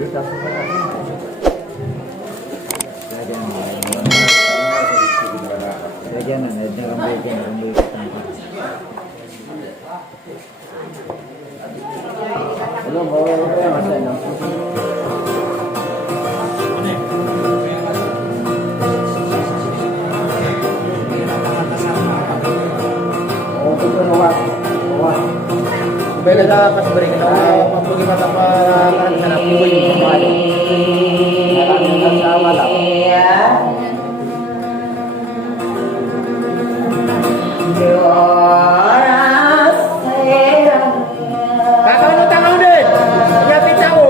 Belum bawa apa yang masih ada. Oh, itu Nova. Bela dah pas beri kita pergi mata kan sana ibu ibu kembali. Akan sama lah. Kakak lu tahu deh, dia tahu.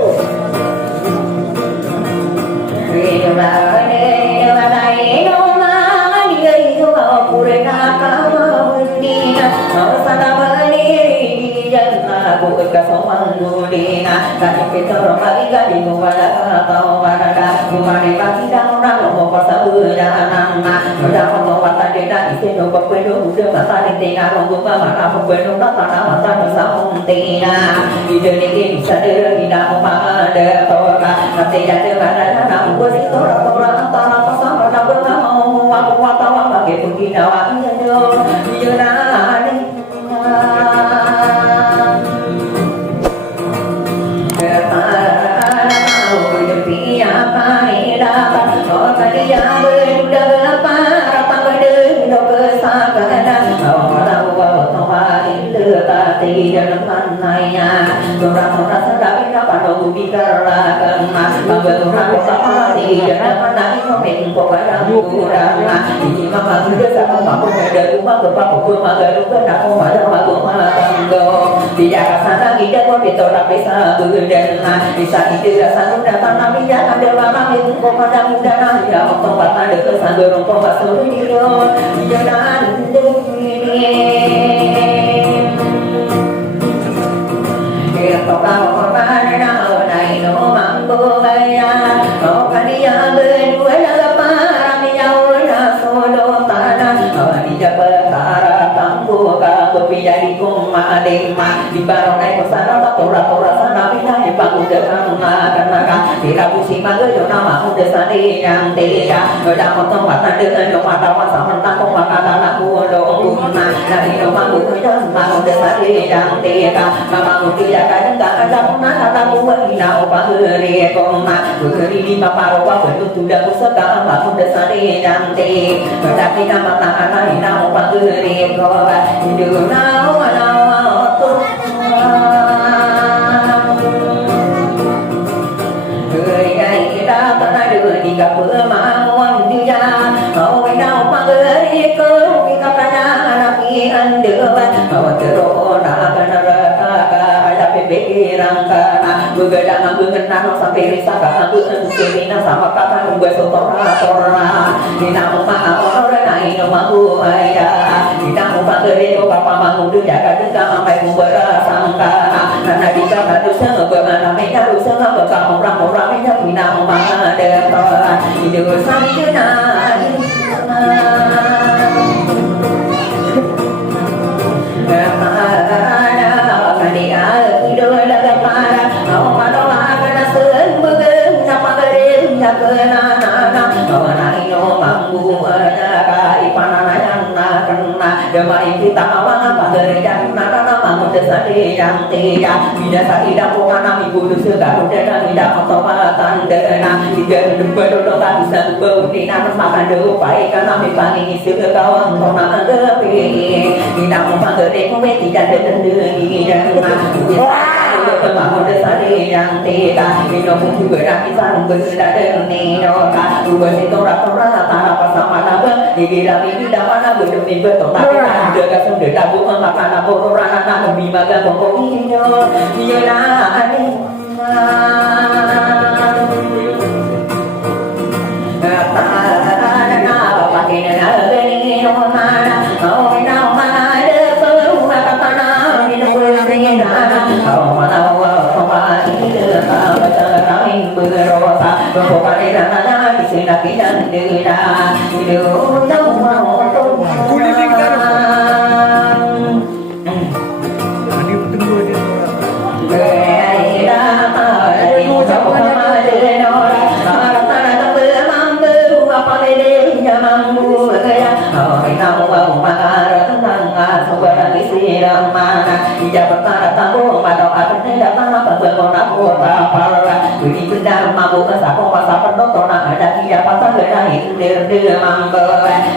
Hãy subscribe cho kênh Ghiền Mì Gõ để không bỏ lỡ Bija pertara tambo Mado akan datang apa berguna kota para Budi benda mampu kesakong masa penontonan ada dia pasang gerai dir mampu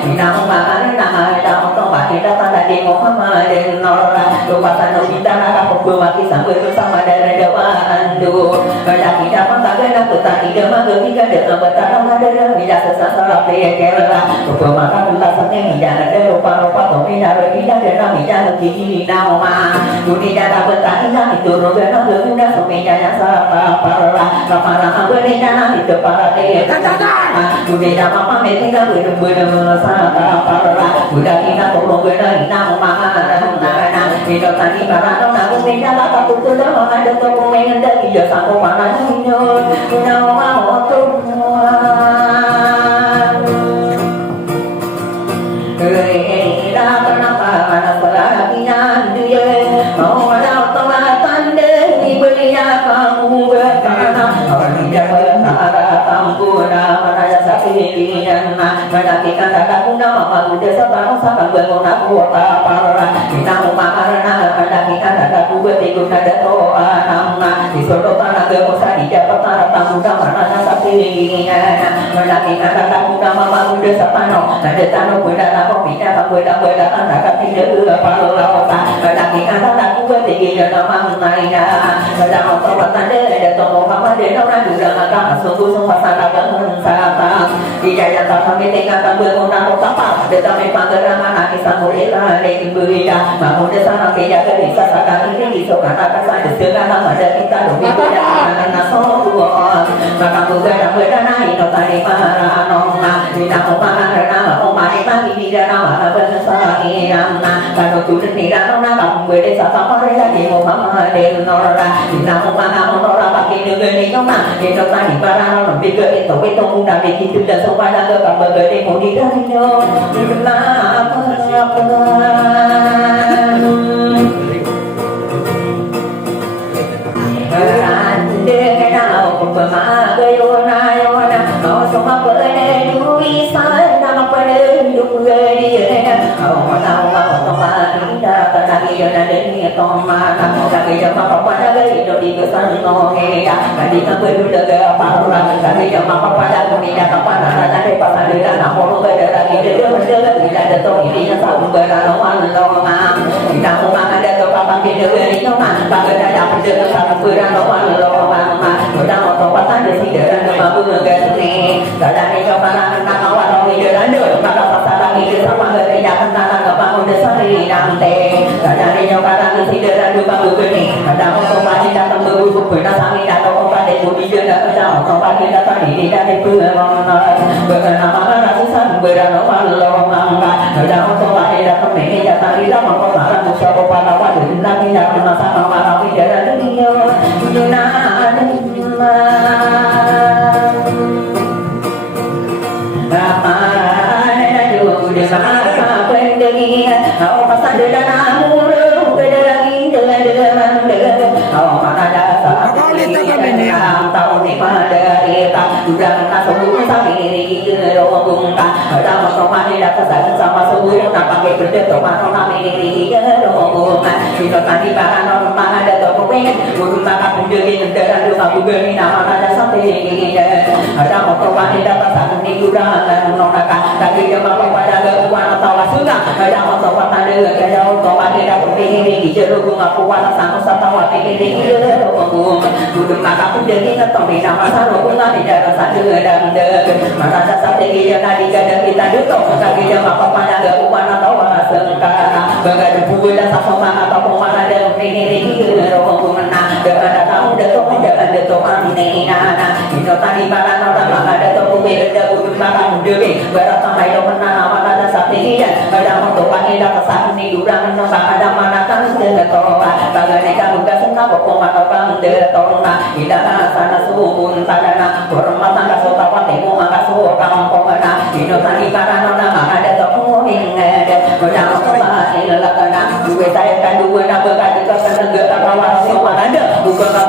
Ina umahan nama ada untuk mati datang dari Muhammad Nora Lupasan ubita naga pukul mati sampai bersama dari dewa andu Ada kita pasang gerai kita tidak mager hingga dengan bertarung ada tidak sesasar pelekera Pukul maka kita seneng tidak ada lupa-lupa Tomi dari kita dan tidak lebih nama Budi dada bertahan itu rogan berguna semuanya sama para para berita itu para desa Budi dada apa mereka benar-benar sama para Budak kita tolong benar nama itu tadi para orang Budi dada takut sudah ada dokumen dari jasa para dunia nama semua kenapa mana pelarian dia mau ada otomatan dari belia kamu berkata orang dia berharap tampura mana jasa pilihan mana kita tak guna malu desa baru sampai berguna kuota para kita rumah karena ada kita tak guna berguna doa nama disuruh tanah kemusa di jalan tampura mana jasa pilihan mana kita tak guna malu desa pano ada tanah berdarah pembina berdarah anak tidak palu lautan lagi kata tak guna tinggi dalam mainnya dalam perbuatan dia tomo apa dia orang juga agak sungguh sana bersama dia tak kami tinggalkan berguna apa tetapi panggilan anak kita mulai lagi berbeda mahu sana kita bisa sekarang ini so kata kata segala ada kita lebih banyak karena semua maka bukan berdana itu tadi para nona tidak mau karena mau mari pagi tidak nama bersama kalau tu tidak nona kamu berdesa sama lagi mau mama denora tidak mau nora pakai dengan itu mah itu tadi para nona pikir itu mudah begitu dan supaya ke kamu berdesa mau dikasihnya kenapa Bukan